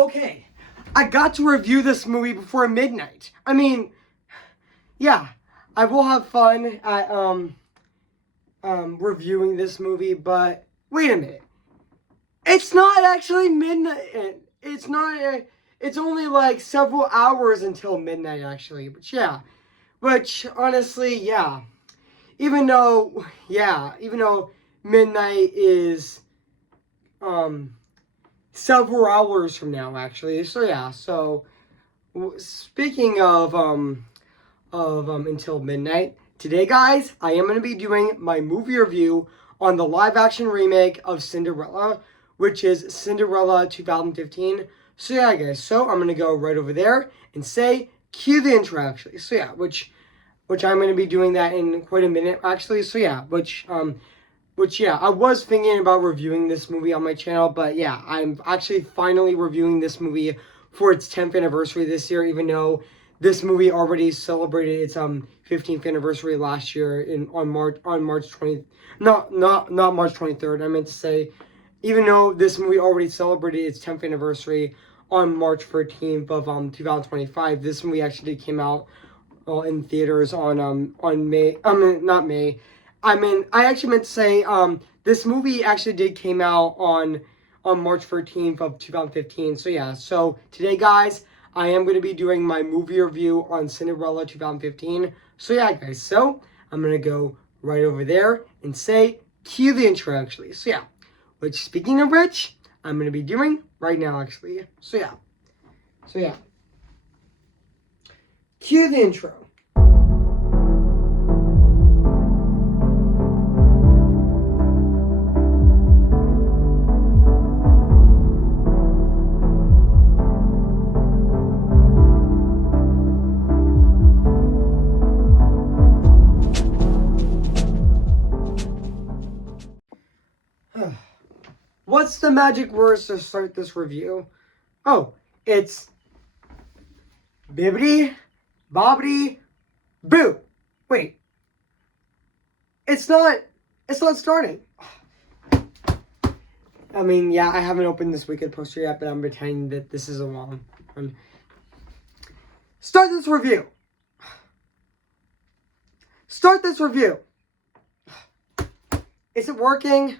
Okay, I got to review this movie before midnight. I mean, yeah, I will have fun at reviewing this movie, but wait a minute. It's not actually midnight. It's not. It's only like several hours until midnight, actually. But yeah, which honestly, yeah. Even though midnight is several hours from now, actually. So yeah. So speaking of until midnight. Today, guys, I am going to be doing my movie review on the live-action remake of Cinderella, which is Cinderella 2015. So yeah, guys, so I'm going to go right over there and say, cue the intro, actually. So yeah, which I'm going to be doing that in quite a minute, actually. So yeah, which yeah, I was thinking about reviewing this movie on my channel, but yeah, I'm actually finally reviewing this movie for its 10th anniversary this year, even though this movie already celebrated its 15th anniversary last year on March 20, not March 23rd. I meant to say, even though this movie already celebrated its 10th anniversary on March 13th of 2025, this movie actually came out in theaters on May. I mean, not May. I actually meant to say this movie actually did came out on March 13th of 2015. So yeah, so today, guys, I am going to be doing my movie review on Cinderella 2015. So yeah, guys, so I'm going to go right over there and say, cue the intro, actually. So yeah, which, speaking of which, I'm going to be doing right now, actually. So yeah, cue the intro. What's the magic words to start this review? Oh, it's bibbity, bobbity, boo. Wait, it's not starting. I mean, yeah, I haven't opened this weekend poster yet, but I'm pretending that this is a long one. Start this review. Start this review. Is it working?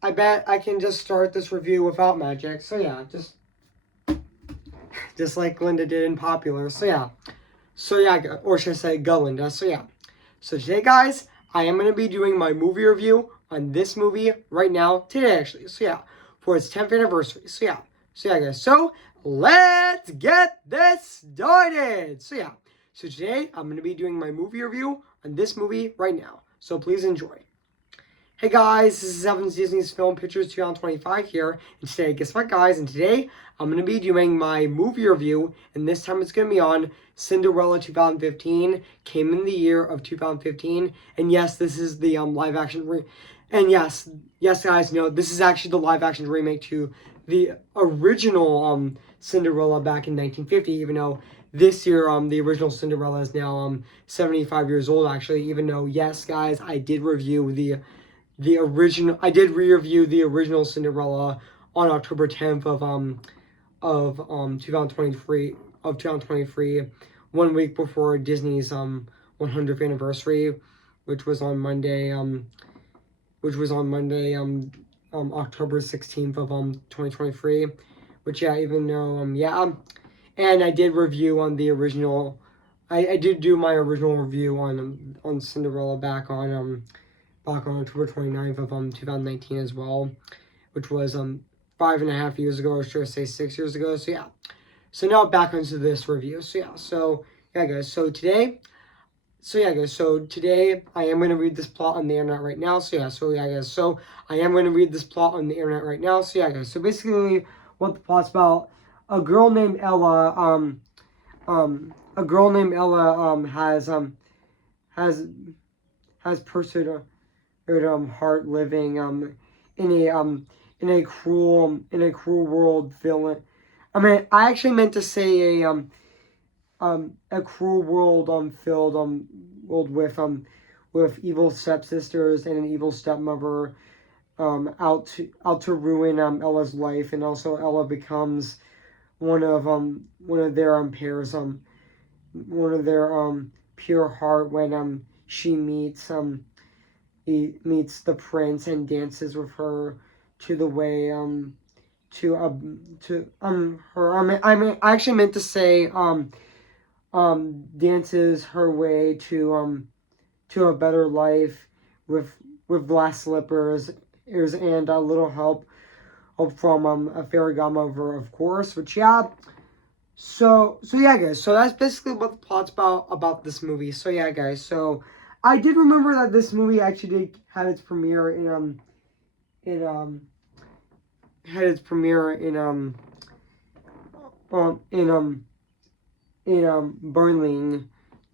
I bet I can just start this review without magic. So yeah, just like Linda did in Popular. So yeah, or should I say go Linda. So yeah, so today, guys, I am going to be doing my movie review on this movie right now, today actually. So yeah, for its 10th anniversary. So yeah, guys, so let's get this started. So yeah, so today I'm going to be doing my movie review on this movie right now. So please enjoy. Hey guys, this is Evan's Disney's Film Pictures 2025 here, and today, guess what, guys, and today I'm going to be doing my movie review, and this time it's going to be on Cinderella 2015, came in the year of 2015, and yes, this is the live-action, and yes, guys, no, this is actually the live-action remake to the original Cinderella back in 1950, even though this year, the original Cinderella is now 75 years old, actually, even though, yes, guys, I did review I did re-review the original Cinderella on October 10th of 2023, 1 week before Disney's 100th anniversary, which was on Monday October 16th of 2023, which yeah, even though and I did review on the original, I did do my original review on Cinderella back on October 29th of 2019 as well, which was 5.5 years ago, or should I say 6 years ago. So yeah, so now back onto this review. So yeah, guys, so today I am going to read this plot on the internet right now. So guys, so I am going to read this plot on the internet right now. So yeah, guys, so basically what the plot's about: a girl named Ella has pursued heart living in a cruel world villain. I mean, I actually meant to say a cruel world filled world with evil stepsisters and an evil stepmother, out to ruin Ella's life, and also Ella becomes one of their pairs, one of their pure heart, when she meets he meets the prince and dances with her to the way to her I actually meant to say dances her way to a better life with glass slippers and a little help from a fairy godmother, of course. Which yeah, so yeah, guys. So that's basically what the plot's about this movie. So yeah, guys. So I did remember that this movie actually did had its premiere in had its premiere in Berlin,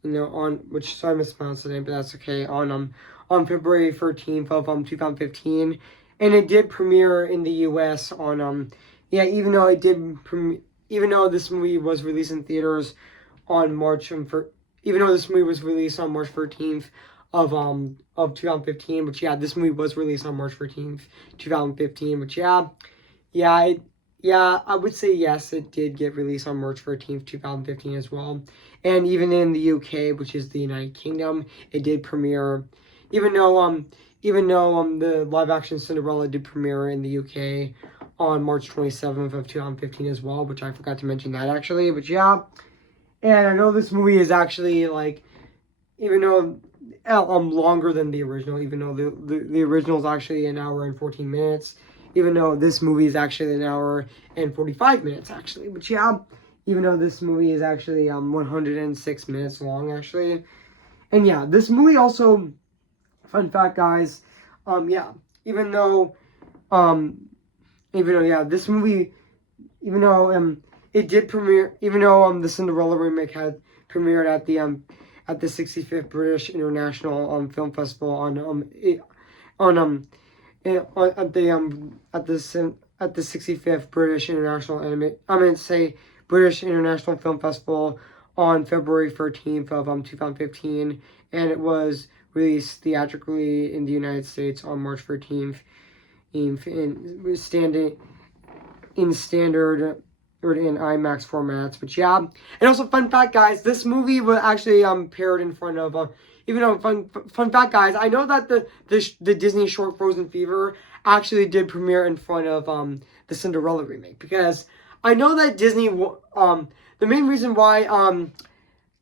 on which, sorry I mispronounced the name, but that's okay. On February 13th of 2015, and it did premiere in the U.S. on yeah, even though even though this movie was released in theaters on even though this movie was released on March 13th of 2015, which yeah, this movie was released on March 14th, 2015, which yeah, yeah, yeah, I would say yes, it did get released on March 14th, 2015 as well. And even in the UK, which is the United Kingdom, it did premiere, even though the live action Cinderella did premiere in the UK on March 27th of 2015 as well, which I forgot to mention that actually, but yeah. And I know this movie is actually like, even though longer than the original, even though the original is actually an hour and 14 minutes, even though this movie is actually an hour and 45 minutes actually. But yeah, even though this movie is actually 106 minutes long actually. And yeah, this movie also, fun fact guys, yeah, even though yeah, this movie, even though it did premiere, even though the Cinderella remake had premiered at the 65th British International Film Festival at the 65th British International British International Film Festival on February 13th of 2015, and it was released theatrically in the United States on March 13th in standard or in IMAX formats. But yeah, and also fun fact guys, this movie was actually paired in front of even though fun fact guys, I know that the Disney short Frozen Fever actually did premiere in front of the Cinderella remake, because I know that Disney the main reason why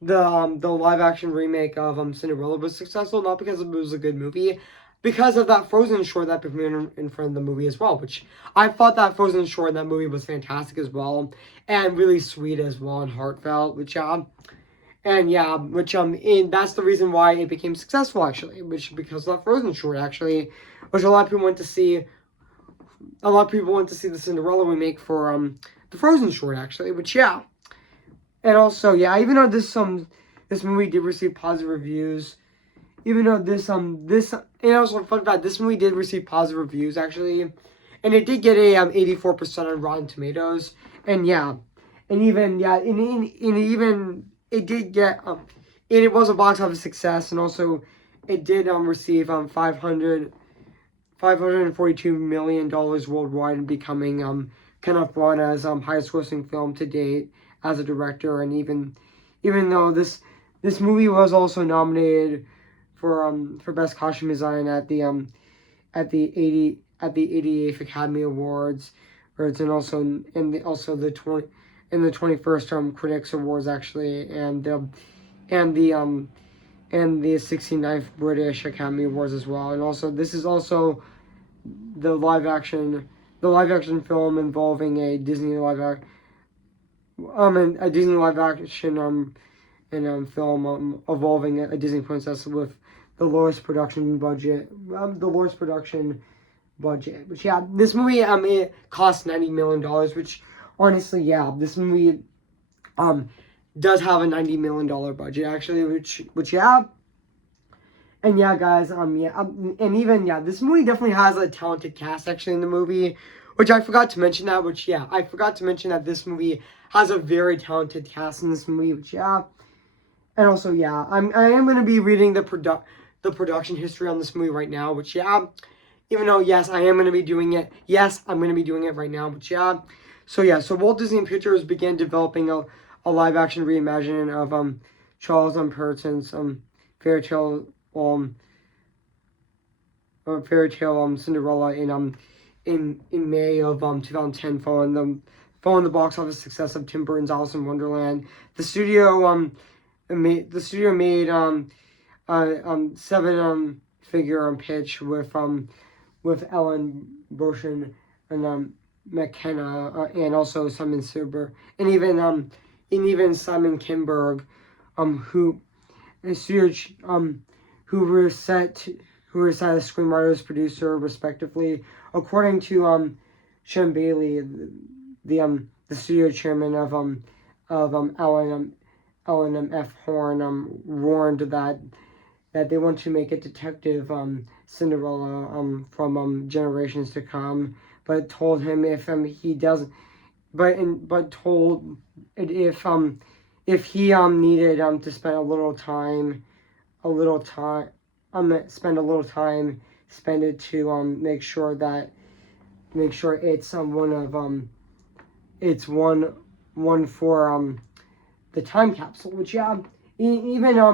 the live action remake of Cinderella was successful, not because it was a good movie, because of that Frozen short that premiered in front of the movie as well, which I thought that Frozen short in that movie was fantastic as well, and really sweet as well and heartfelt, which and yeah, which that's the reason why it became successful actually, which because of that Frozen short actually, which a lot of people went to see. A lot of people went to see the Cinderella remake for the Frozen short actually, which yeah, and also yeah, even though this movie did receive positive reviews. Even though this and also fun fact, this movie did receive positive reviews actually, and it did get a 84% on Rotten Tomatoes, and yeah, and even yeah, and even it did get and it was a box office success, and also it did receive $542 million worldwide, and becoming Kenneth Branagh's highest grossing film to date as a director, and even though this movie was also nominated for best costume design at the 88th Academy Awards, and also the 21st Critics Awards actually, and the 69th British Academy Awards as well. And also this is also the live action film involving a Disney live action film involving a Disney princess with the lowest production budget. Which yeah, this movie it cost $90 million, which honestly yeah, this movie does have a $90 million budget actually, which yeah. And yeah, guys, yeah, and even yeah, this movie definitely has a talented cast actually in the movie, which I forgot to mention that. Which yeah, I forgot to mention that this movie has a very talented cast in this movie. Which yeah, and also yeah, I am gonna be reading the production history on this movie right now. Which yeah, even though, yes, I am going to be doing it. Yes, I'm going to be doing it right now, but yeah. So yeah, so Walt Disney Pictures began developing a live action reimagining of Charles Perrault's fairy tale Cinderella in May of 2010, following the box office success of Tim Burton's Alice in Wonderland. The studio made seven figure pitch with Ellen Burstyn and McKenna and also Simon Silber and even Simon Kinberg, who who were set as screenwriters, producer, respectively. According to Sean Bailey, the studio chairman of Alan F. Horn, warned that they want to make it detective Cinderella from generations to come, but told him if he doesn't, but told it if he needed to spend a little time, spend it to make sure it's it's one for the time capsule, which yeah, even though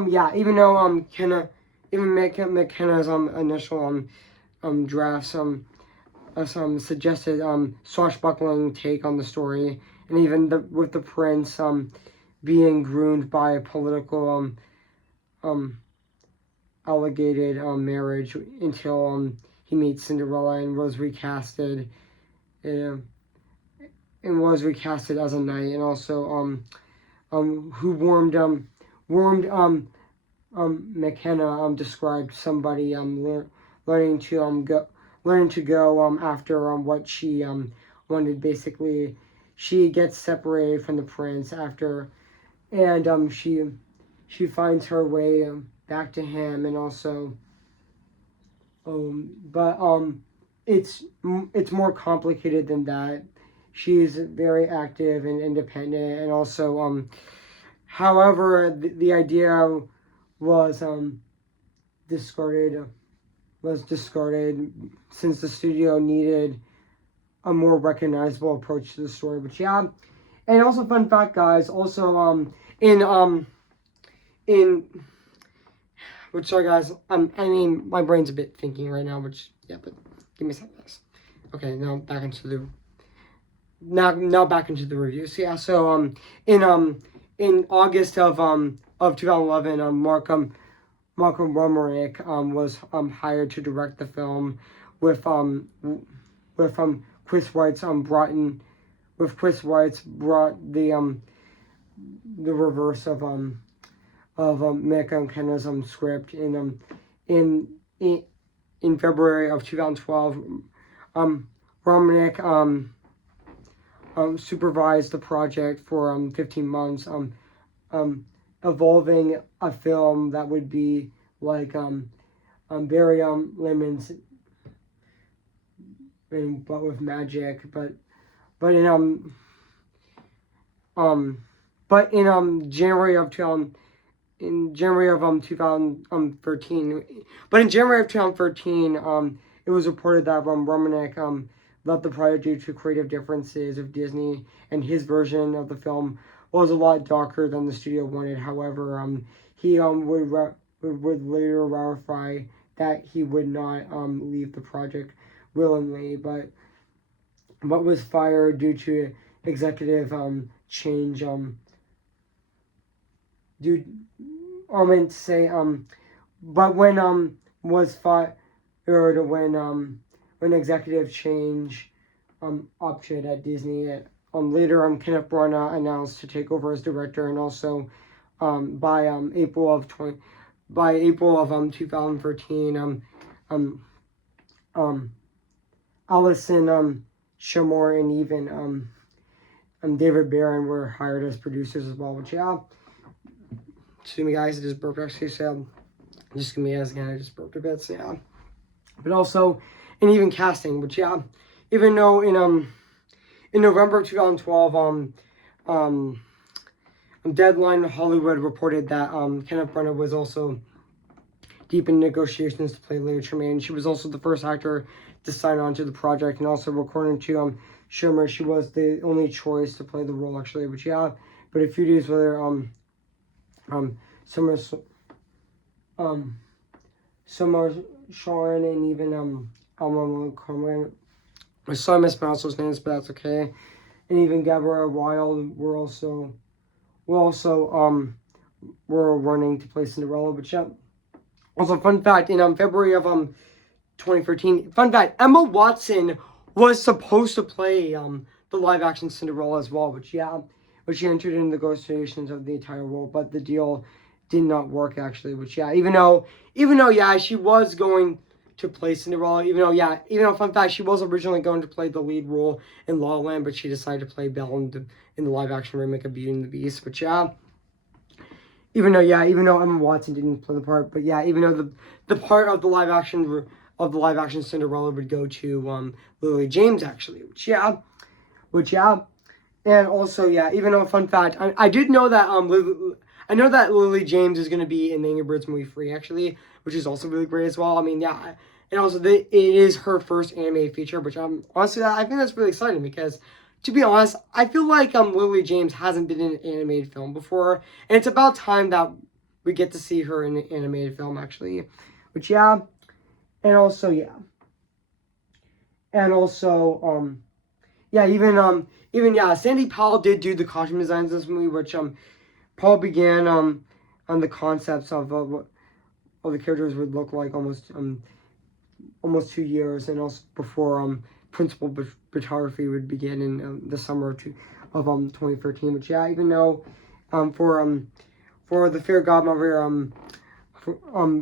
McKenna's initial drafts some suggested swashbuckling take on the story, and even with the prince being groomed by a political alleged marriage until he meets Cinderella and was recasted as a knight, and also who warmed McKenna described somebody learning to go after what she wanted. Basically, she gets separated from the prince after, and she finds her way back to him, and also but it's more complicated than that. She's very active and independent, and also however the idea was discarded since the studio needed a more recognizable approach to the story. But yeah, and also fun fact, guys, also in which, sorry guys, I mean my brain's a bit thinking right now, which yeah, but give me a second, guys. Okay, now back into the review. So yeah, so in August of 2011, Markham Romerick was hired to direct the film with Chris Weitz brought the reverse of Mick and Kenna's script in February of 2012. Romerick supervised the project for 15 months, evolving a film that would be like Barry Lemon's, but with magic, but in January of 2013, but in January of 2013, it was reported that Romanek left the project due to creative differences of Disney, and his version of the film was a lot darker than the studio wanted. However, he would later verify that he would not leave the project willingly, but was fired due to executive change. But when was fired when executive change option at Disney. Later, Kenneth Branagh announced to take over as director, and also by April of 2013, Allison Shamor and even David Barron were hired as producers as well. Which yeah, excuse me guys, I just burped actually. So just give me as again, I just burped a bit. So yeah, but also and even casting, which yeah, even though in November of 2012, Deadline Hollywood reported that Kenneth Branagh was also deep in negotiations to play Lady Tremaine. She was also the first actor to sign on to the project, and also according to Schumer, she was the only choice to play the role actually. But yeah, but a few days later, Summer Summer Sharon and even Alma Corman. So I mispronounced those names, but that's okay. And even Gabrielle Wild were also were running to play Cinderella. But yeah. Also, fun fact, in February of 2013, fun fact, Emma Watson was supposed to play the live action Cinderella as well, but she entered in negotiations of the entire role, but the deal did not work actually. Which yeah, even though yeah, she was going to play Cinderella, even though fun fact, she was originally going to play the lead role in La La Land, but she decided to play Belle in the live action remake of Beauty and the Beast. But yeah. Even though Emma Watson didn't play the part, but yeah, even though the part of the live action Cinderella would go to Lily James actually, which yeah, and also yeah, even though fun fact, I did know that I know that Lily James is gonna be in the Angry Birds movie 3 actually, which is also really great as well. I mean yeah, and also it is her first animated feature, which honestly I think that's really exciting because, to be honest, I feel like Lily James hasn't been in an animated film before, and it's about time that we get to see her in an animated film actually. Which yeah, and also yeah, and also yeah, even yeah, Sandy Powell did do the costume designs in this movie, which Paul began on the concepts of what all the characters would look like almost 2 years, and also before principal photography would begin in the summer of 2013. But yeah, even though for the Fair Godmother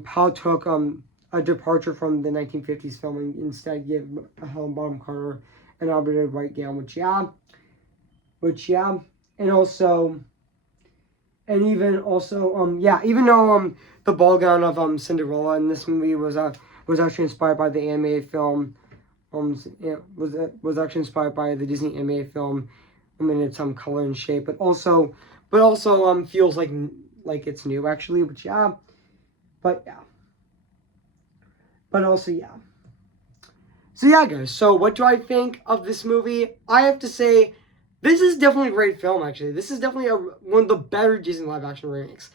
Powell took a departure from the 1950s film and instead gave Helen Bonham Carter an operated white gown, which yeah, and also. And even also, yeah, even though the ball gown of Cinderella in this movie was actually inspired by the animated film, it was actually inspired by the Disney animated film, in its color and shape, but also feels like it's new actually, but yeah, but also yeah. So yeah, guys. So what do I think of this movie? I have to say, this is definitely a great film, actually. This is definitely one of the better Disney live-action remakes.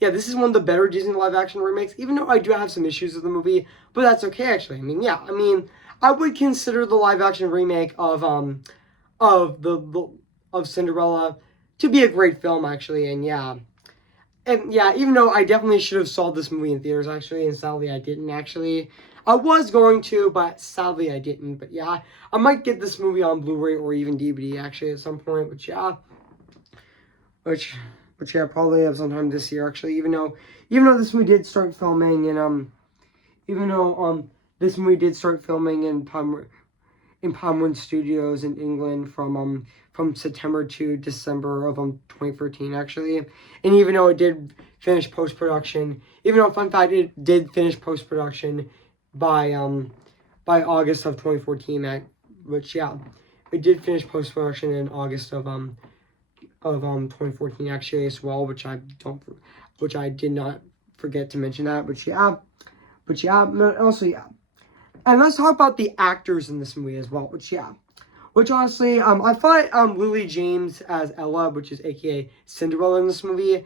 Yeah, this is one of the better Disney live-action remakes, even though I do have some issues with the movie, but that's okay, actually. I would consider the live-action remake of Cinderella to be a great film, actually, and yeah. And yeah, even though I definitely should have saw this movie in theaters, actually, and sadly I didn't, actually. I was going to, but sadly I didn't. But yeah, I might get this movie on Blu-ray or even DVD, actually, at some point. But yeah, which yeah, probably have sometime this year, actually. Even though this movie did start filming, and even though this movie did start filming in Palmwood Studios in England from September to December of 2013 actually, and even though it did finish post-production, even though fun fact, it did finish post-production by August of 2014, which yeah, it did finish post-production in August of 2014 actually as well, which I did not forget to mention that, but yeah, also yeah. And let's talk about the actors in this movie as well, which honestly, I thought Lily James as Ella, which is aka Cinderella in this movie,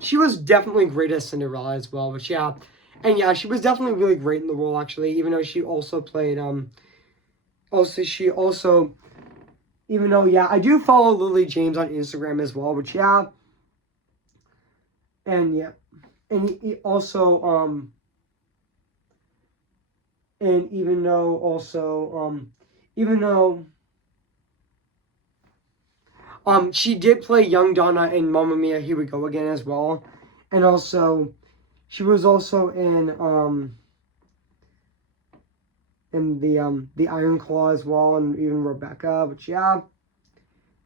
she was definitely great as Cinderella as well, which yeah, and yeah, she was definitely really great in the role actually, even though she also played, even though yeah, I do follow Lily James on Instagram as well, which yeah, and yeah, and he also, and even though also, even though she did play young Donna in Mamma Mia, Here We Go Again as well, and also she was also in the Iron Claw as well, and even Rebecca, which yeah,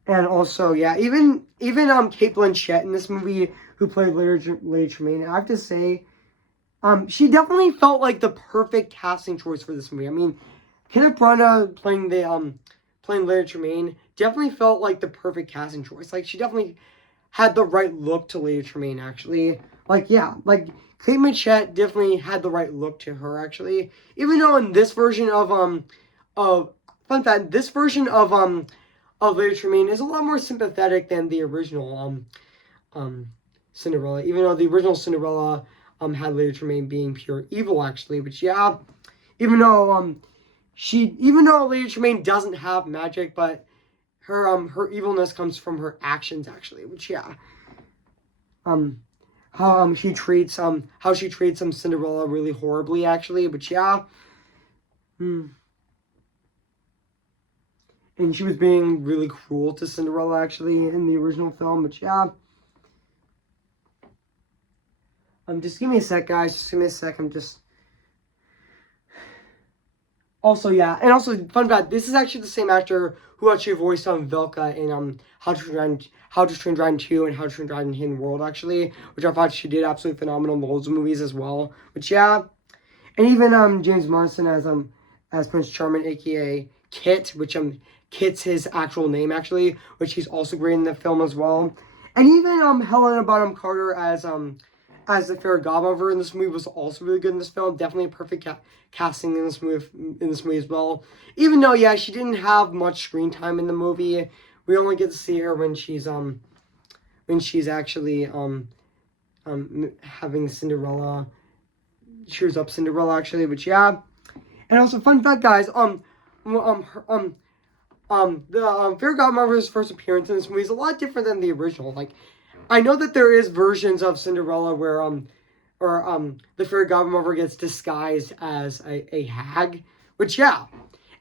and also yeah, even Kate Blanchett in this movie, who played Lady Tremaine, I have to say, she definitely felt like the perfect casting choice for this movie. I mean, Kenneth Branagh playing Lady Tremaine definitely felt like the perfect casting choice. Like, she definitely had the right look to Lady Tremaine, actually. like, yeah, like, Kate Blanchett definitely had the right look to her, actually. Even though in this version of, fun fact, this version of Lady Tremaine is a lot more sympathetic than the original, um, Cinderella. Even though the original Cinderella, had Lady Tremaine being pure evil, actually. But yeah, even though, even though Lady Tremaine doesn't have magic, but her evilness comes from her actions, actually. Which, yeah, um, how she treats Cinderella really horribly, actually. But yeah, and she was being really cruel to Cinderella, actually, in the original film. But yeah, just give me a sec, guys. Just give me a sec. I'm just. Also, yeah, and also, fun fact: this is actually the same actor who actually voiced Velka in How to Train Dragon 2 and How to Train Dragon Hidden World, actually, which I thought she did absolutely phenomenal in those movies as well. But yeah, and even James Marsden as Prince Charming, aka Kit, which Kit's his actual name, actually, which he's also great in the film as well. And even Helena Bonham Carter as the fairy godmother in this movie was also really good in this film. Definitely a perfect casting in this movie as well. Even though, yeah, she didn't have much screen time in the movie. We only get to see her when she's actually having Cinderella cheers up Cinderella, actually. But yeah, and also fun fact, guys, the fairy godmother's first appearance in this movie is a lot different than the original. Like, I know that there is versions of Cinderella where the fairy godmother gets disguised as a hag, which, yeah,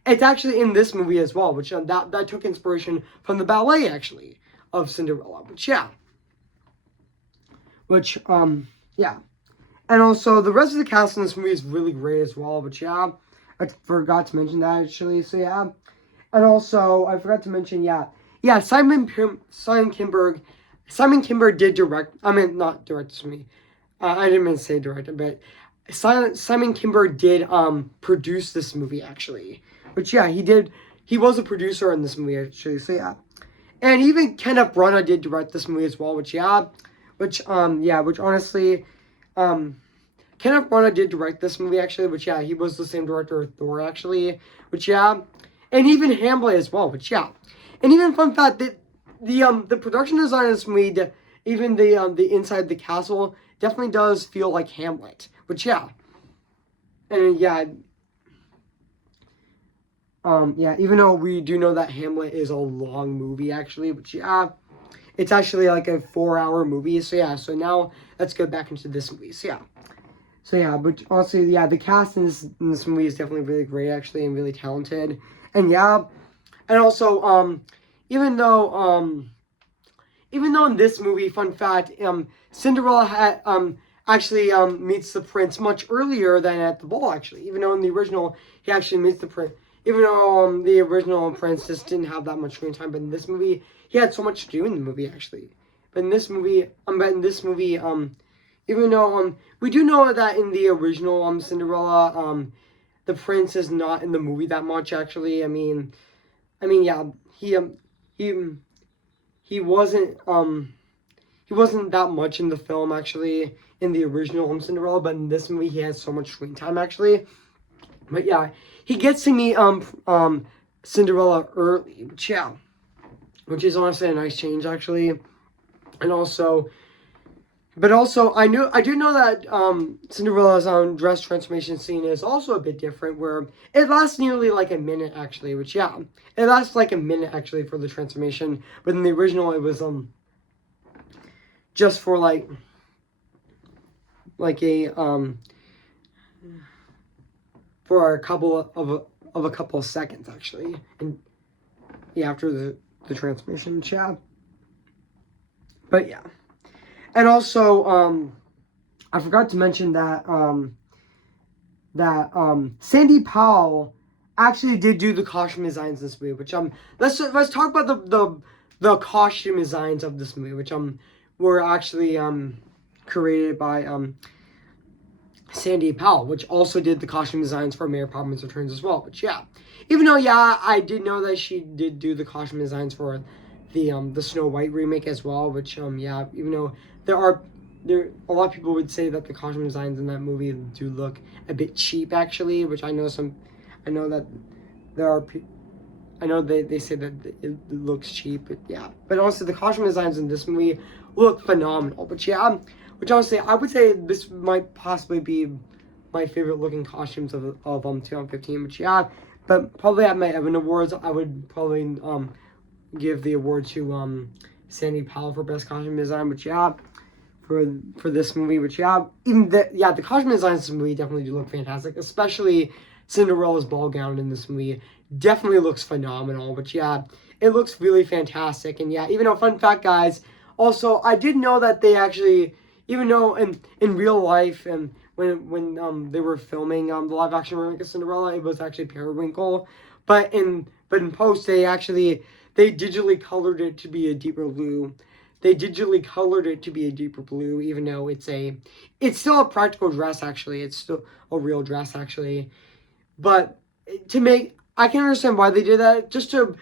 it's actually in this movie as well, which that took inspiration from the ballet, actually, of Cinderella, which, yeah, which yeah, and also the rest of the cast in this movie is really great as well, which, yeah, I forgot to mention that, actually. So yeah, and also I forgot to mention, yeah, Simon Kinberg did direct. I mean, not direct this movie. I didn't mean to say director, but Simon Kinberg did produce this movie, actually. Which, yeah, he did. He was a producer in this movie, actually. So yeah, and even Kenneth Branagh did direct this movie as well. Which, yeah, which honestly, Kenneth Branagh did direct this movie, actually. Which, yeah, he was the same director of Thor, actually. Which, yeah, and even Hamlet as well. Which, yeah, and even fun fact that the production design of this movie, even the inside of the castle, definitely does feel like Hamlet. Which, yeah, and yeah, yeah, even though we do know that Hamlet is a long movie, actually, but yeah, it's actually like a 4-hour movie. So yeah, so now let's go back into this movie. So yeah, but also, yeah, the cast in this movie is definitely really great, actually, and really talented. And yeah, and also, even though in this movie, fun fact, Cinderella actually meets the prince much earlier than at the ball, actually. Even though in the original he actually meets the prince. Even though the original prince just didn't have that much screen time, but in this movie he had so much to do in the movie, actually. But in this movie, even though we do know that in the original Cinderella, the prince is not in the movie that much, actually. Yeah, he he wasn't that much in the film, actually, in the original Cinderella, but in this movie he has so much screen time, actually. But yeah, he gets to meet Cinderella early, which is honestly a nice change, actually. And also, but also I do know that Cinderella's dress transformation scene is also a bit different, where it lasts nearly like a minute, actually. Which, yeah, it lasts like a minute, actually, for the transformation. But in the original, it was just for like a for a couple of seconds, actually, and yeah, after the transmission, yeah. But yeah, and also I forgot to mention that Sandy Powell actually did do the costume designs in this movie, which let's talk about the costume designs of this movie, which were actually created by Sandy Powell, which also did the costume designs for Mary Poppins Returns as well. But yeah, even though, yeah, I did know that she did do the costume designs for the Snow White remake as well. Which yeah, even though there are there a lot of people would say that the costume designs in that movie do look a bit cheap actually, which I know that there are I know they say that it looks cheap, but yeah. But also the costume designs in this movie look phenomenal. But yeah, which honestly I would say this might possibly be my favorite looking costumes of 2015. But yeah, but probably at my Evan Awards I would probably give the award to Sandy Powell for best costume design. But yeah, for this movie, which the costume designs in this movie definitely do look fantastic, especially Cinderella's ball gown in this movie definitely looks phenomenal. But yeah, it looks really fantastic. And yeah, even a fun fact, guys. Also, I did know that they actually, even though in real life and when they were filming the live action remake of Cinderella, it was actually Periwinkle, but in post they digitally colored it to be a deeper blue. They digitally colored it to be a deeper blue, even though it's still a practical dress actually. It's still a real dress actually. But I can understand why they did that, just to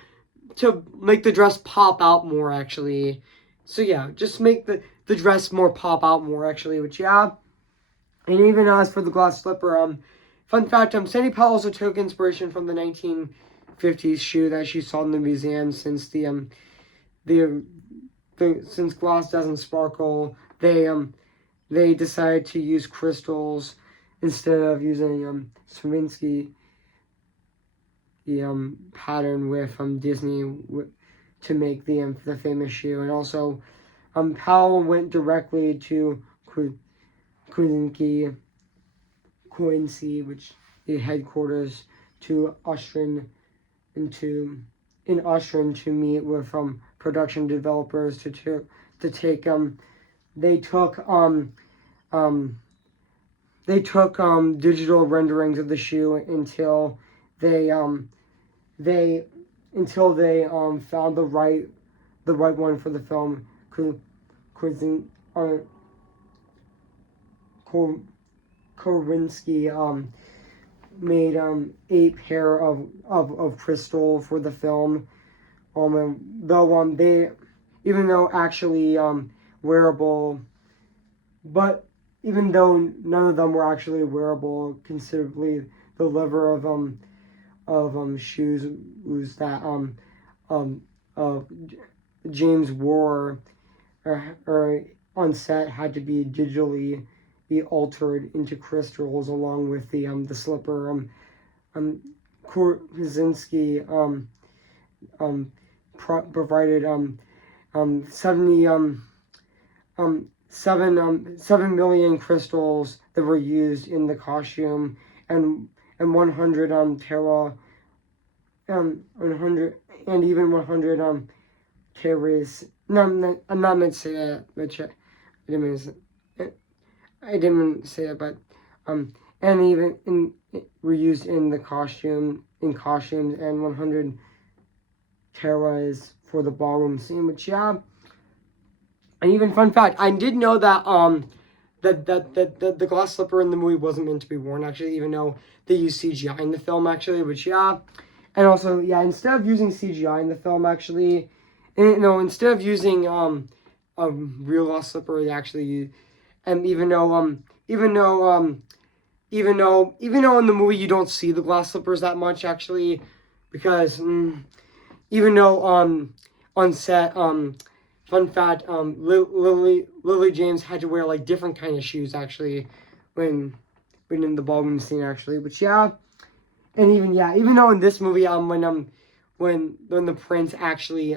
make the dress pop out more actually. So yeah, just make the dress more pop out more actually, which yeah. And even as for the glass slipper, fun fact, Sandy Powell also took inspiration from the 1950s shoe that she saw in the museum, since the since glass doesn't sparkle, they decided to use crystals instead of using Swarovski pattern with Disney to make the famous shoe. And also Powell went directly to Quincy, which the headquarters to Austrian in Austrian to meet with production developers to take they took digital renderings of the shoe until they found the right one for the film. Korinsky made 8 pair of crystal for the film. Though they, even though actually wearable, but even though none of them were actually wearable, considerably the lever of shoes was that James wore or on set had to be digitally be altered into crystals, along with the slipper. Krasinski provided 7 million crystals that were used in the costume, and 100 tera 100 and even 100 teras. No, I'm not meant to say that, but I didn't say that, but and even were used in the costumes, and 100 teras for the ballroom scene. Which yeah, and even fun fact, I did know that that the glass slipper in the movie wasn't meant to be worn actually, even though they used CGI in the film actually. Which yeah, and also yeah, instead of using CGI in the film actually, instead of using a real glass slipper, they actually used. And even though in the movie you don't see the glass slippers that much actually, because even though on set fun fact, Lily James had to wear like different kind of shoes actually when in the ballroom scene actually. But yeah, and even though in this movie when the prince actually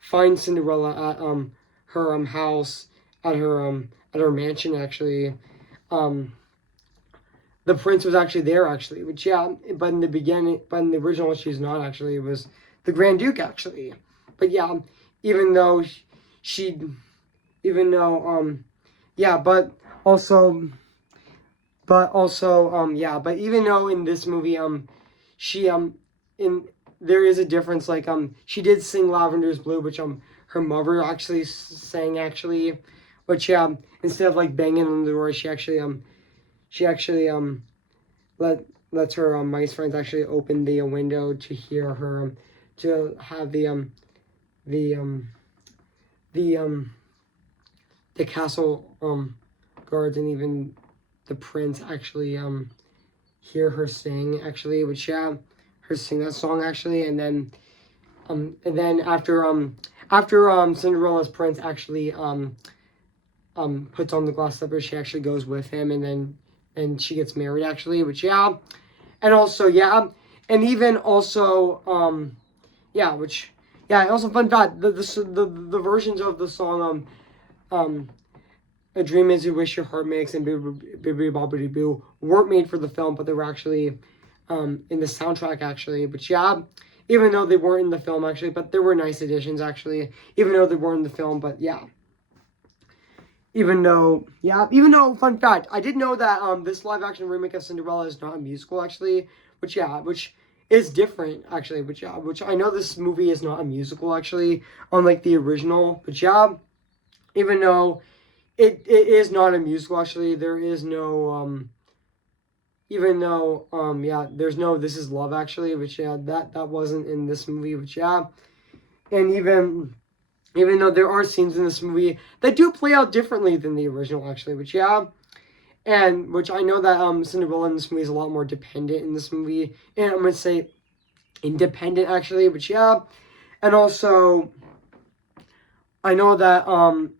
finds Cinderella at her house, at her mansion actually, the prince was actually there actually, which yeah, but in the original she's not actually. It was the Grand Duke actually. But yeah, even though she even though yeah, but also yeah, but even though in this movie she in there is a difference, like she did sing Lavender's Blue, which her mother actually sang actually, which yeah, instead of like banging on the door, she actually lets her mice friends actually open the window to hear her to have the the castle guards and even the prince actually hear her sing actually, which yeah, her sing that song actually, and then after Cinderella's prince actually puts on the glass slippers, she actually goes with him, and she gets married actually, which yeah, and also yeah, and even also yeah, which yeah, also fun fact, the versions of the song A Dream Is You Wish Your Heart Makes and Bibbidi Bobbidi Boo weren't made for the film, but they were actually in the soundtrack actually. But yeah, even though they weren't in the film actually, but there were nice additions actually, even though they weren't in the film, but yeah. Even though fun fact, I did know that this live action remake of Cinderella is not a musical actually, which yeah, which is different actually, which yeah, which I know this movie is not a musical actually, unlike the original, but yeah, even though it is not a musical actually, there is no even though yeah, there's no This Is Love actually, which yeah, that wasn't in this movie, which yeah, and even though there are scenes in this movie that do play out differently than the original actually, which yeah, and which I know that Cinderella in this movie is a lot more dependent in this movie, and I'm gonna say independent actually, which yeah, and also I know that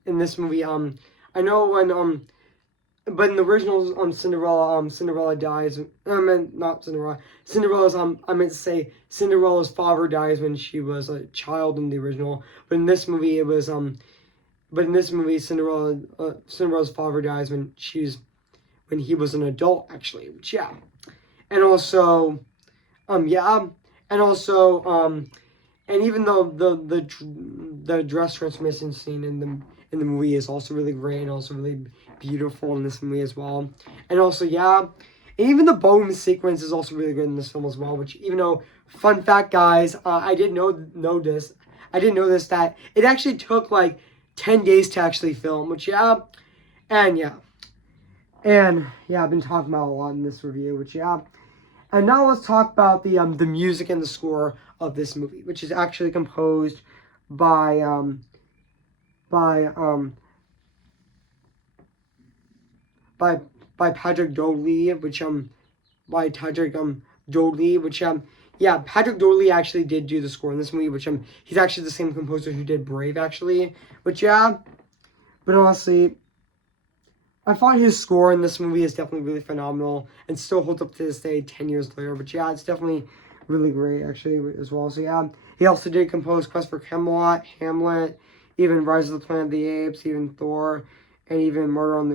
in this movie I know when but in the original Cinderella dies. I meant not Cinderella. Cinderella's I meant to say Cinderella's father dies when she was a child in the original. But in this movie it was but in this movie Cinderella's father dies when he was an adult actually. Which yeah. And also yeah, and also and even though the dress transformation scene in the movie is also really great and also really beautiful in this movie as well, and also yeah, and even the bone sequence is also really good in this film as well. Which even though fun fact, guys, I didn't know this. I didn't know this that it actually took like 10 days to actually film. Which yeah, and yeah, and yeah, I've been talking about a lot in this review. Which yeah. And now let's talk about the music and the score of this movie, which is actually composed by by um by by Patrick Dooley, which by Patrick Dooley, which yeah, Patrick Dooley actually did do the score in this movie, which he's actually the same composer who did Brave actually, which yeah, but honestly, I thought his score in this movie is definitely really phenomenal and still holds up to this day 10 years later. But yeah, it's definitely really great actually as well. So yeah, he also did compose Quest for Camelot, Hamlet, even Rise of the Planet of the Apes, even Thor, and even Murder on the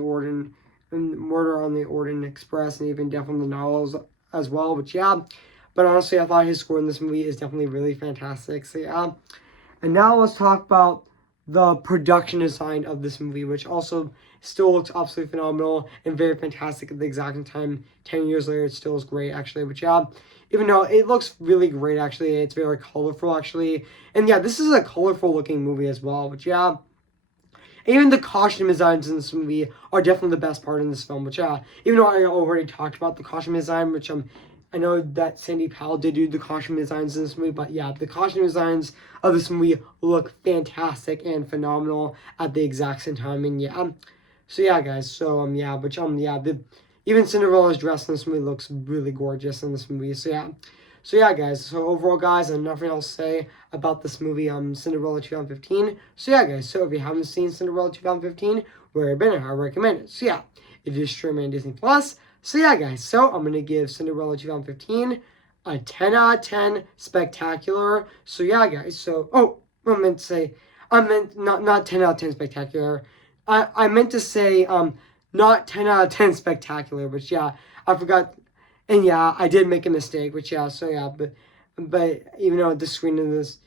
Orient Express, and even Death on the Nile as well. But yeah, but honestly, I thought his score in this movie is definitely really fantastic. So yeah, and now let's talk about the production design of this movie, which also still looks absolutely phenomenal and very fantastic at the exact same time. 10 years later, it still is great, actually. But yeah, even though it looks really great, actually, it's very colorful, actually. And yeah, this is a colorful looking movie as well. But yeah, even the costume designs in this movie are definitely the best part in this film. Which yeah, even though I already talked about the costume design, which I know that Sandy Powell did do the costume designs in this movie, but yeah, the costume designs of this movie look fantastic and phenomenal at the exact same time. And yeah, so yeah, guys. So yeah, but yeah, even Cinderella's dress in this movie looks really gorgeous in this movie. So yeah, guys. So overall, guys, I have nothing else to say about this movie, Cinderella 2015. So yeah, guys. So if you haven't seen Cinderella 2015, where have been, I recommend it. So yeah, it is streaming on Disney Plus. So yeah, guys. So I'm gonna give Cinderella 2015 a 10 out of 10 spectacular. So yeah, guys. So I meant not 10 out of 10 spectacular. I meant to say not 10 out of 10 spectacular, which yeah, I forgot. And yeah, I did make a mistake, which yeah, so yeah, but even though the screen in this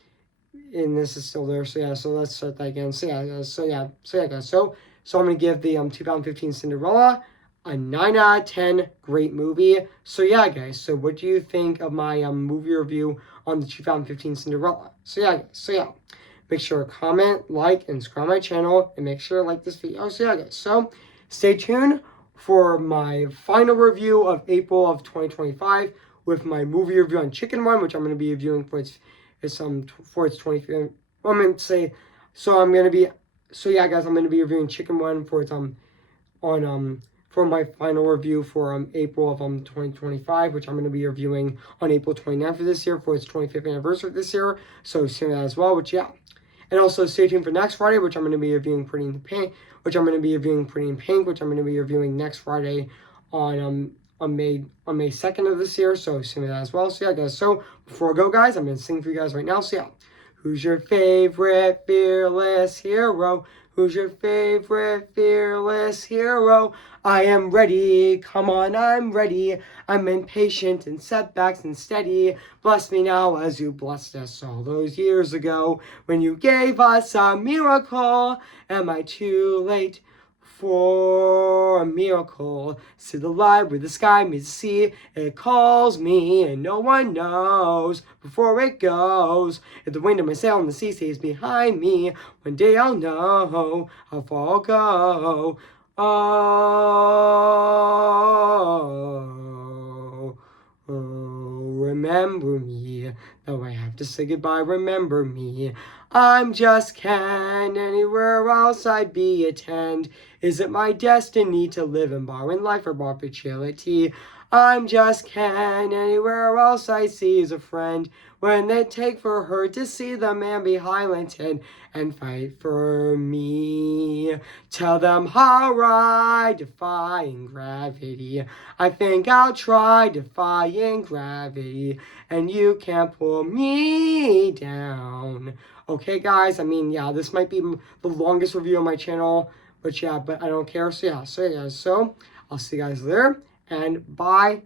is still there, so yeah, so let's start that again. So yeah, guys. So I'm gonna give the 2015 Cinderella a 9 out of 10. Great movie. So yeah, guys. So what do you think of my movie review on the 2015 Cinderella? So yeah, guys. So yeah, make sure to comment, like, and subscribe my channel, and make sure to like this video. So yeah, guys. So stay tuned for my final review of April of 2025 with my movie review on Chicken Run, which I'm going to be reviewing for its 25th. I'm going to say, so I'm going to be, So yeah, guys, I'm gonna be reviewing Chicken Run for its on for my final review for April of 2025, which I'm going to be reviewing on April 29th of this year for its 25th anniversary this year. So stay tuned that as well. Which yeah, and also stay tuned for next Friday, which I'm going to be reviewing Pretty in Pink, which I'm going to be reviewing Pretty in Pink, which I'm going to be reviewing next Friday on May 2nd of this year. So stay tuned that as well. So yeah, guys. So before I go, guys, I'm going to sing for you guys right now. So yeah. Who's your favorite fearless hero? Who's your favorite fearless hero? I am ready, come on, I'm ready. I'm impatient in setbacks and steady. Bless me now as you blessed us all those years ago when you gave us a miracle. Am I too late for a miracle? See the light where the sky meets the sea. It calls me and no one knows before it goes. If the wind of my sail and the sea stays behind me, one day I'll know how far I'll go. Oh, remember me. Though I have to say goodbye, remember me. I'm just Ken, anywhere else I'd be attend. Is it my destiny to live in barren life or bar fertility? I'm just Ken, anywhere else I see is a friend. When they take for her to see the man behind Linton and fight for me. Tell them how I defying gravity. I think I'll try defying gravity, and you can't pull me down. Okay, guys, I mean, yeah, this might be the longest review on my channel, but yeah, but I don't care. So yeah, guys, so I'll see you guys later, and bye.